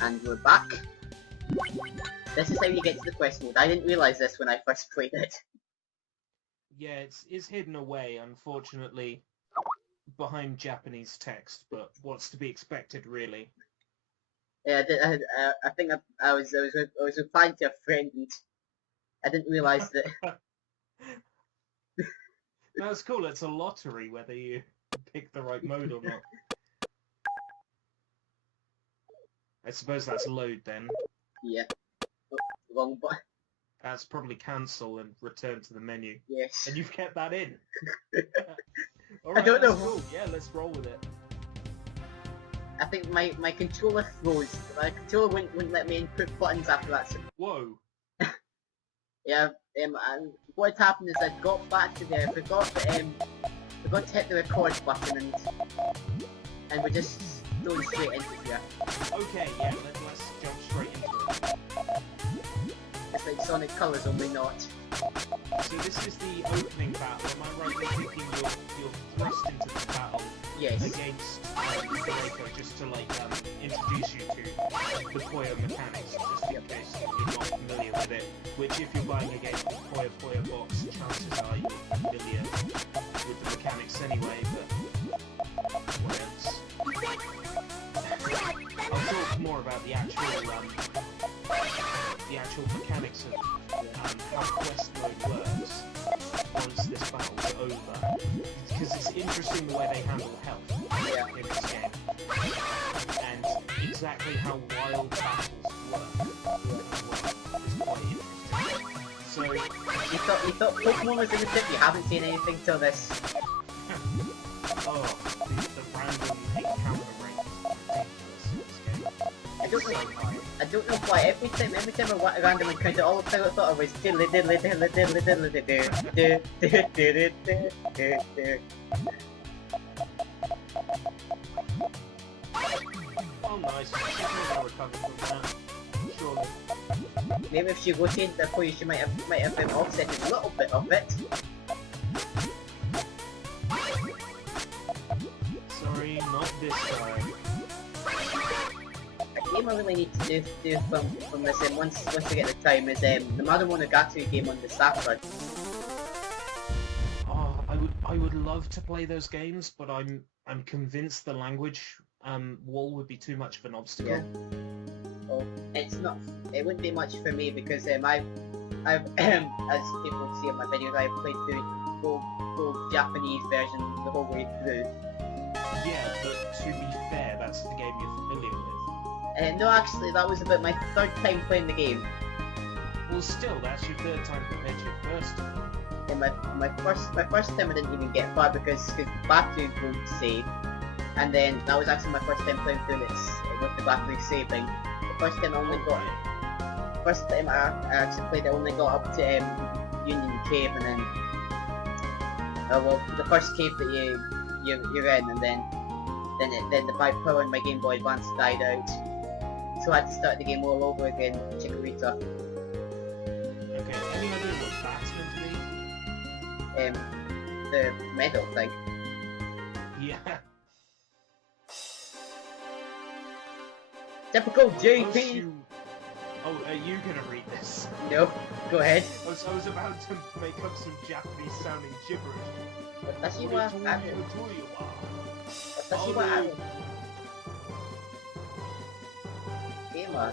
And we're back. This is how you get to the quest mode. I didn't realise this when I first played it. Yeah, it's hidden away, unfortunately, behind Japanese text, but what's to be expected, really? Yeah, I think I was replying to a friend and I didn't realise that. That's cool, it's a lottery whether you pick the right mode or not. I suppose that's load then. Yeah. Oh, wrong button. That's probably cancel and return to the menu. Yes. And you've kept that in. I don't know. Cool. Yeah, let's roll with it. I think my controller froze. My controller wouldn't let me input buttons after that. So, Whoa. yeah. And what had happened is I got back to there. I forgot to hit the record button and we're just going straight into here. Okay, yeah. Let's jump straight into it. It's like Sonic Colors, only not. So this is the opening battle. Am I right in thinking you're thrust into the battle? Yes. Against Draco, just to like introduce you to the Puyo mechanics, just in case you're not familiar with it. Which, if you're buying a game called Puyo box, chances are you're familiar with the mechanics anyway. But what else? I'll talk more about the actual mechanics of how quest mode works once this battle's over, because it's interesting the way they handle health in this game, and exactly how wild battles work is quite interesting. So you thought Pokemon was in the tip. You haven't seen anything till this. oh, the random encounter rate is ridiculous in this game. I don't know why. Every time I want a random encounter, all the time I thought I was diddly diddly diddly diddly diddly diddly diddly diddly diddly. Oh, nice. I'll recover from that. Surely. Maybe if she rotated the point, she might have been offsetting a little bit of it. Sorry, not this time. A game I really need to do from this, and once I get the time, is the Mario Monogatari game on the Saturn. Oh, I would love to play those games, but I'm convinced the language wall would be too much of an obstacle. Yeah. Oh, it's not. It wouldn't be much for me because I've as people see in my videos, I've played through the full Japanese version the whole way through. Yeah, but to be fair, that's the game you're familiar with. No, actually, that was about my third time playing the game. Well, still, that's your third time compared to your first time. And my first time I didn't even get far because the battery won't save, and then that was actually my first time playing through this with the battery saving. The first time I only got. First time I actually played, I only got up to Union Cave, and then well, the first cave that you're in, and then my power on my Game Boy Advance died out, so I had to start the game all over again. Chikorita. Okay, any idea what that's meant to be? The medal thing. Yeah. Typical JP. Oh, are you gonna read this? No, go ahead. I was about to make up some Japanese sounding gibberish. Watashi wa aru. Watashi wa aru. Ema.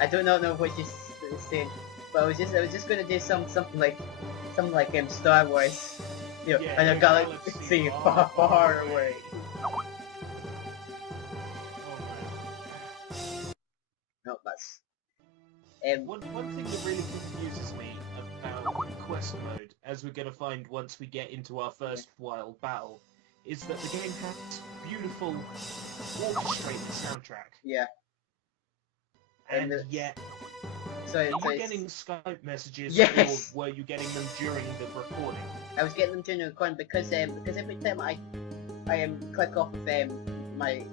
I do not know what she's saying, but I was just gonna do something like Star Wars, you know, Yeah, and a galaxy far away. No, that's One thing that really confuses me about quest mode, as we're going to find once we get into our first wild battle, is that the game has beautiful orchestrated soundtrack. Yeah. And yet, so are you getting Skype messages, yes, or were you getting them during the recording? I was getting them during the recording because every time I click off my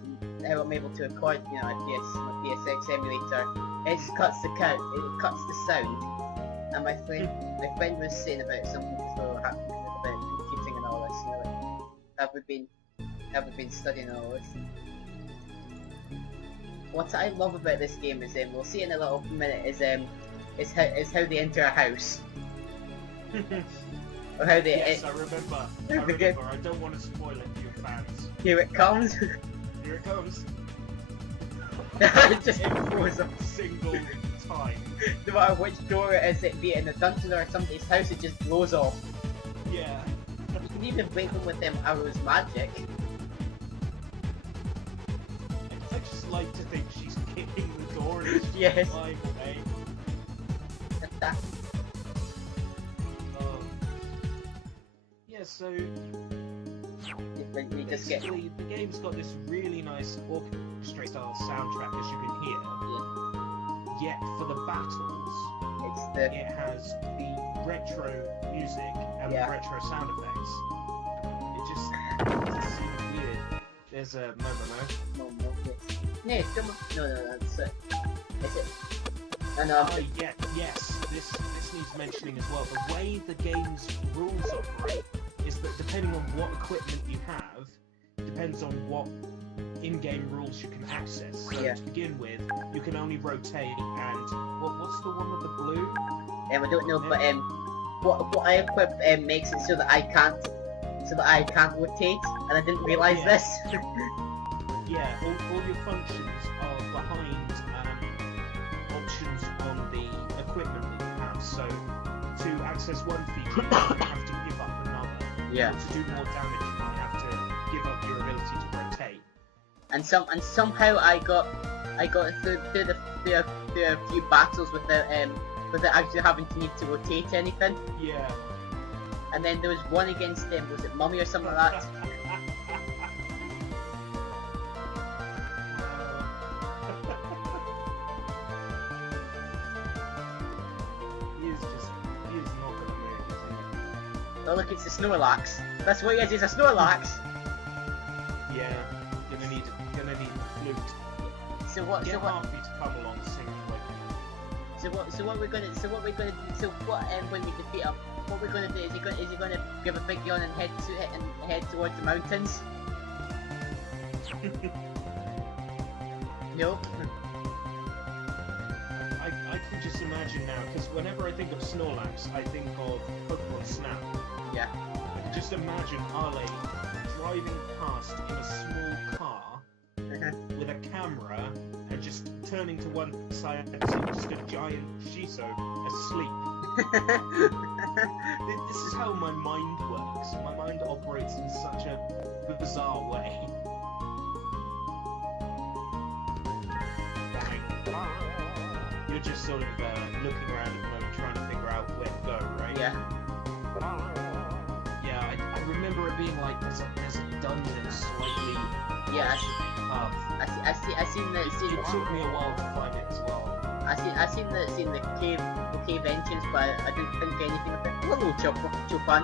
how I'm able to record, you know, my PSX emulator, it just cuts the count, it cuts the sound, and my friend was saying about something about computing and all this, you know, like, have we been haven't been studying all this. What I love about this game is, we'll see in a little minute, is how they enter a house. Or how they... Yes, I remember. I don't want to spoil it for your fans. Here it comes. Here it comes. It just Every goes up. single time. No matter which door it is, it be it in a dungeon or somebody's house, it just blows off. Yeah. You can even break them with them arrows magic. I just like to think she's kicking the door and it's just Yes. flying away. Attack. Yeah, so You just get... basically the game's got this really nice orchestra style soundtrack, as you can hear. Yeah. Yet for the battles, It's the... it has the retro music and Yeah. the retro sound effects. It seems weird. There's a No, yes. No, that's it. Is it? No, yeah, yes, this needs mentioning as well. The way the game's rules operate is that depending on what equipment you have, depends on what in-game rules you can access. So Yeah. to begin with, you can only rotate and what's the one with the blue? I don't know, but what I equip makes it so that I can't rotate, and I didn't realise Yeah. this. Yeah, all your functions are behind options on the equipment that you have. So to access one feature, you have to give up another. Yeah. To do more damage, you might have to give up your ability to rotate. And somehow I got through a few battles without actually having to need to rotate anything. Yeah. And then there was one against was it Mummy or something like that? He is not gonna move, is he? Oh look, it's a Snorlax. That's what it is. It's a Snorlax. Yeah. Gonna need flute. So what? Get So what? Harpy to come along singing like. So what we're gonna do? When we defeat him, what we're gonna do is he gonna give a big yawn and head towards the mountains? Nope. I can just imagine now, because whenever I think of Snorlax, I think of Pokemon Snap. Yeah. I can just imagine Arley driving past in a small car with a camera and just turning to one side and seeing just a giant Shiso asleep. This is how my mind works. My mind operates in such a bizarre way. You're just sort of looking around at the moment trying to figure out where to go, right? Yeah. Yeah, I remember it being like there's a dungeon slightly Yeah. I seen it took me a while to find it as well. I seen the cave entrance, but I didn't think anything of it. Hello, Chopan.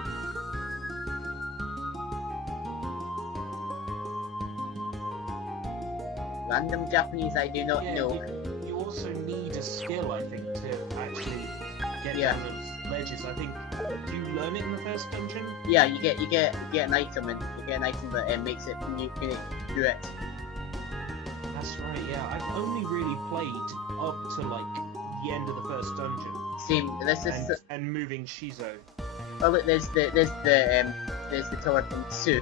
Random Japanese I do not know. You also need a skill, I think, to actually get down those ledges. I think. Do you learn it in the first dungeon? Yeah, you get an item, and you get an item that makes it you can do it. That's right. Yeah, I've only really played up to like the end of the first dungeon. Same. This is and moving Shizo. oh look, there's the tower from Tsu.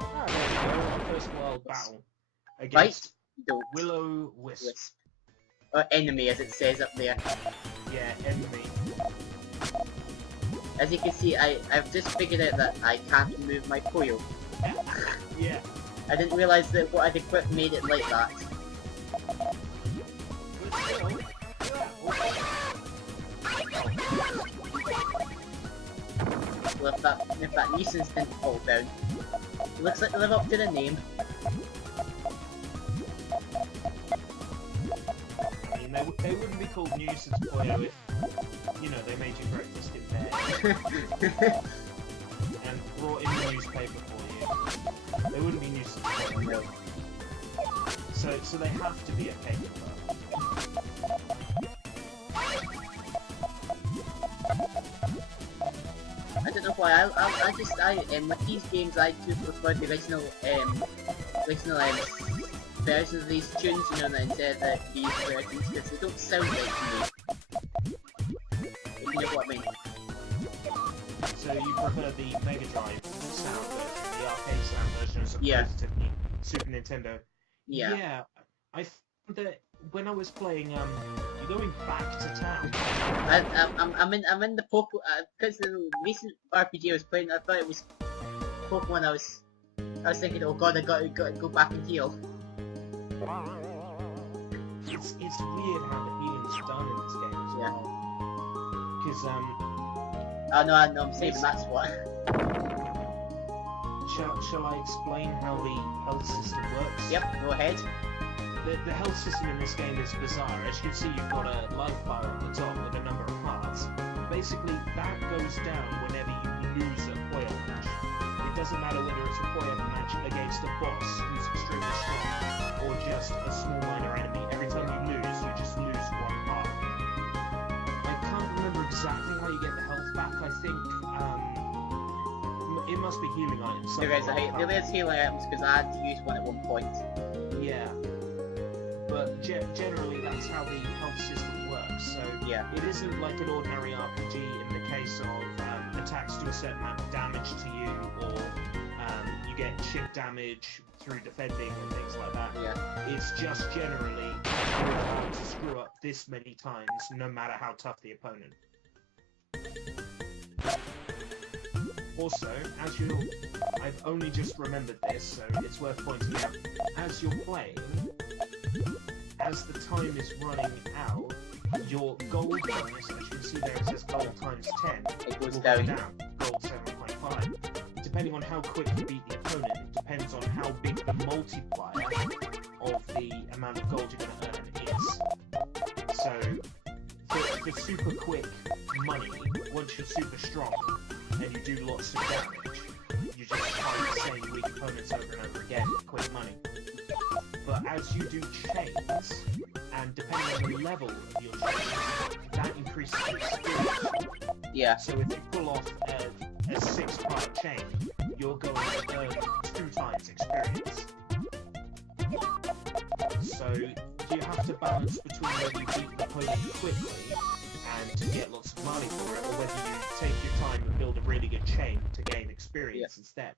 Ah, there we go. First world battle Right? against Don't. Willow Wisp. Wisp. Or enemy, as it says up there. Yeah, enemy. As you can see, I've just figured out that I can't move my puyo. Yeah. I didn't realise that what I'd equipped made it like that. But still, Well, if that nuisance didn't fall down. It looks like they live up to the name. I mean, they wouldn't be called nuisance Puyo if, you know, they made you breakfast in bed and brought in the newspaper for you. They wouldn't be nuisance Puyo. So they have to be a paper. don't know why. With these games, I do prefer the original versions of these tunes, you know, instead of these versions, because they don't sound right to me. If you know what I mean. So you prefer the Mega Drive sound version, the arcade sound version, as opposed to the Super Nintendo? Yeah. Yeah, I found that when I was playing, you're going back to town. I'm in the Pokemon, because the recent RPG I was playing, I thought it was Pokemon. I was thinking, oh god, I gotta go back and heal. It's weird how the healing's done in this game as well. Because Oh no, I'm saving that spot. Shall I explain how the health system works? Yep, go ahead. The health system in this game is bizarre. As you can see, you've got a life bar at the top with a number of hearts. Basically, that goes down whenever you lose a Puyo match. It doesn't matter whether it's a Puyo match against a boss who's extremely strong, or just a small minor enemy. Every time you lose, you just lose one heart. I can't remember exactly how you get the health back. I think it must be healing items. There is healing items because I had to use one at one point. Yeah. But generally that's how the health system works, so it isn't like an ordinary RPG in the case of attacks do a certain amount of damage to you, or you get chip damage through defending and things like that. It's just generally you're allowed to screw up this many times, no matter how tough the opponent. Also, I've only just remembered this, so it's worth pointing out, as you're playing, as the time is running out, your gold bonus, as you can see there it says gold times 10, it goes will down. Go down, gold 7.5. Depending on how quick you beat the opponent, it depends on how big the multiplier of the amount of gold you're going to earn is. So, for super quick money, once you're super strong, and you do lots of damage, you just fight the same weak opponents over and over again with quick money. But as you do chains, and depending on the level of your chain, that increases your experience. So if you pull off a 6-part chain, you're going to earn 2 times experience. So you have to balance between whether you beat the opponent quickly and to get lots of money for it, or whether you take your time and build a really good chain to gain experience instead.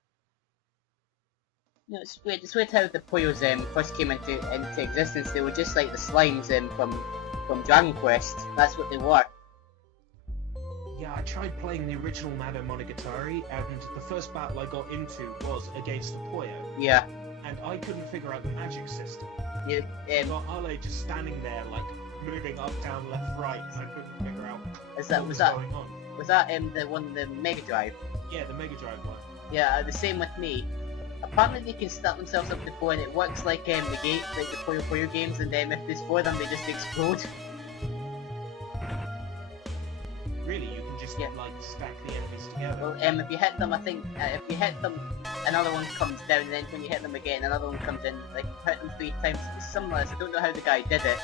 No, it's weird. It's weird how the Puyos first came into existence. They were just like the slimes from Dragon Quest. That's what they were. Yeah, I tried playing the original Mado Monogatari, and the first battle I got into was against the Puyo. Yeah. And I couldn't figure out the magic system. Yeah. I got Ale just standing there, like, moving up, down, left, right, and I couldn't figure out what was going on. Was that the one, the Mega Drive? Yeah, the Mega Drive one. Yeah, the same with me. Apparently they can start themselves up before, and it works like the gate, like the Puyo games, and then if there's 4 of them, they just explode. Really? You can just, like, stack the enemies together? Well, if you hit them, I think, if you hit them, another one comes down, and then when you hit them again, another one comes in. Like, hit them 3 times. It's similar, I don't know how the guy did it,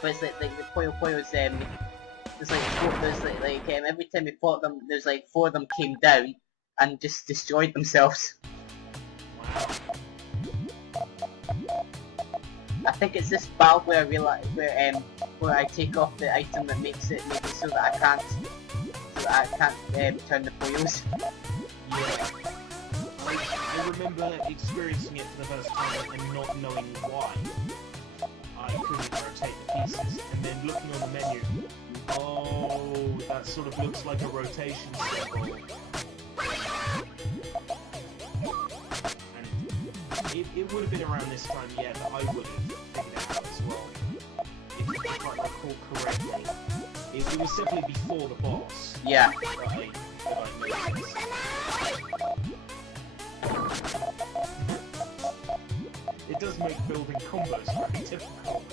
but it's like the Puyo's, there's like, every time we fought them, there's like 4 of them came down, and just destroyed themselves. I think it's this battle where I realize where I take off the item that makes it so that I can't turn the Puyos. Yeah. I remember experiencing it for the first time and not knowing why I couldn't rotate the pieces, and then looking on the menu, oh, that sort of looks like a rotation symbol. It would have been around this time, yeah, that I would have figured it out as well. If I recall correctly. It was definitely before the boss. Yeah. That I noticed. It does make building combos very difficult.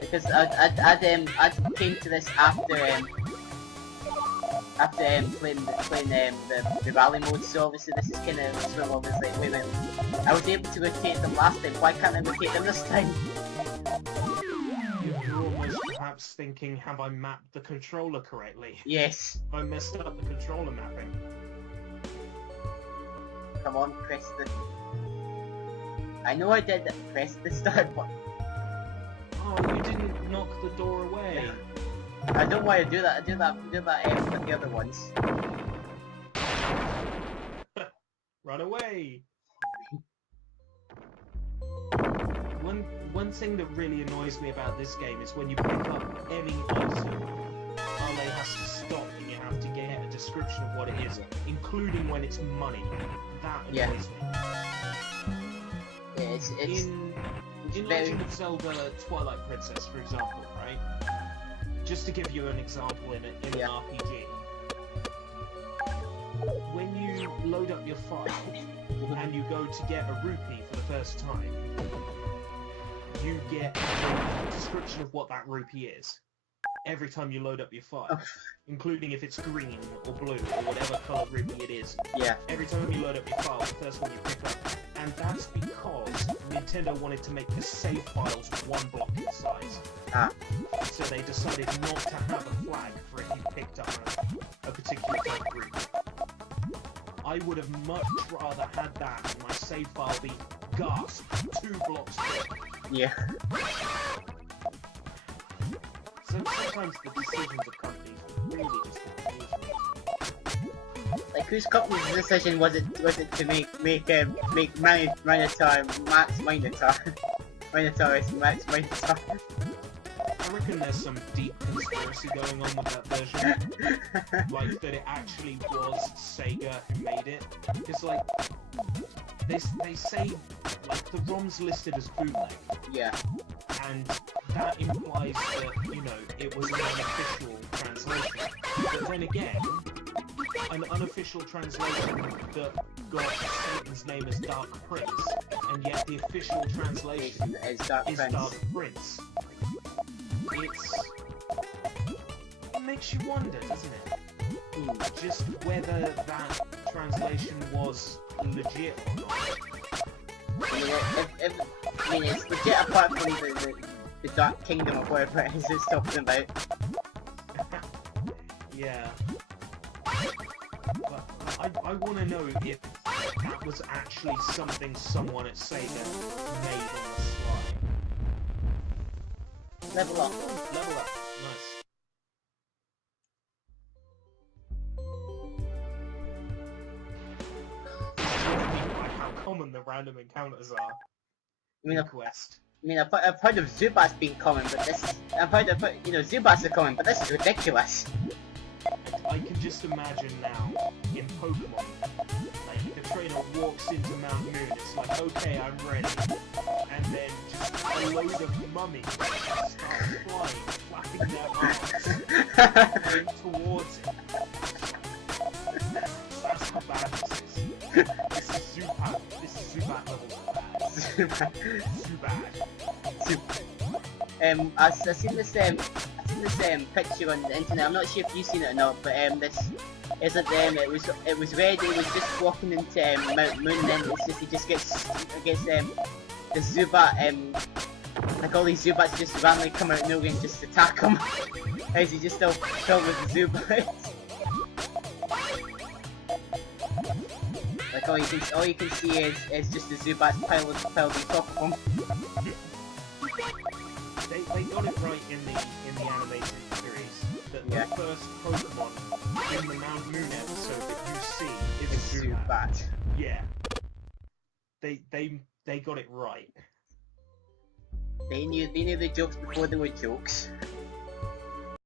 Because I came to this after playing the rally mode, so obviously this is kind of sort of like, wait a minute, I was able to rotate them last time, why can't I rotate them this time? You're almost perhaps perhaps thinking, have I mapped the controller correctly? Yes. I messed up the controller mapping. Come on, press the... I know I did it. Press the start button. Oh, you didn't knock the door away. I don't want to do that. I do that with the other ones. Run away! One thing that really annoys me about this game is when you pick up any item, Arle has to stop and you have to get a description of what it is, including when it's money. That annoys me. Yeah, it's in very... Legend of Zelda Twilight Princess, for example, right? Just to give you an example in an RPG, when you load up your file and you go to get a rupee for the first time, you get a description of what that rupee is every time you load up your file, including if it's green or blue or whatever colour rupee it is. Yeah. Every time you load up your file, the first one you pick up. And that's because Nintendo wanted to make the save files one block in size. So they decided not to have a flag for if you picked up a particular type of rupee. I would have much rather had that than my save file be gasp 2 blocks big. Yeah. So sometimes the decisions of companies really just confuse me. Like, whose company's decision was it to make Minotaur Max Minotaur? Minotaurus Max Minotaur. I reckon there's some deep conspiracy going on with that version. Like, that it actually was Sega who made it. Because, like, they say, like, the ROM's listed as bootleg. Yeah. And that implies that, you know, it was an unofficial translation. But then again, an unofficial translation that got Satan's name as Dark Prince, and yet the official translation is Dark Prince. It makes you wonder, doesn't it? Just whether that translation was legit or not. I mean, it's legit apart from the Dark Kingdom or whatever it is it's talking about. Yeah. But I want to know if that was actually something someone at Sega made on the sly. Level up. Level up. Nice. By how common the random encounters are. I mean, Quest. I've heard of Zubats being common, but this... Zubats are common, but this is ridiculous. I can just imagine now, in Pokemon, like, the trainer walks into Mount Moon, it's like, okay, I'm ready. And then just a load of mummies start flying, flapping their arms, going towards it. That's how bad this is. This is Zubat levels of bad. Zubat. I've seen this picture on the internet. I'm not sure if you've seen it or not, but this isn't them. It was Red. He was just walking into Mount Moon, and then he just gets the Zubat. Like all these Zubats just randomly come out of nowhere and just attack him. As he just still filled with the Zubats. Like all you can see is just the Zubats piled on top of him. They got it right in the animated series that the first Pokemon in the Mount Moon episode that you see is a Zubat. Yeah. They got it right. They knew the jokes before they were jokes.